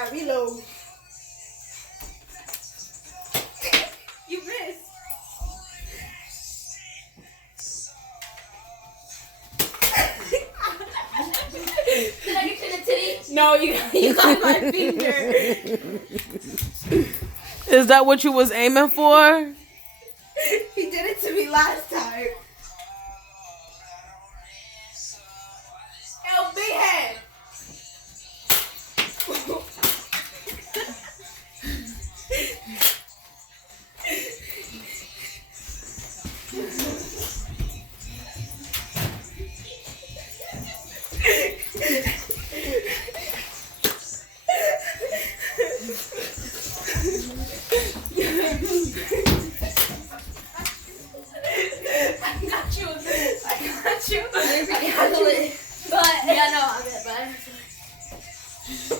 gotta reload. You missed. Did I get you in the titty? No, you got my finger. Is that what you was aiming for? He did it to me last time. Yo, big head. I got you. But yeah, no, I'm it, but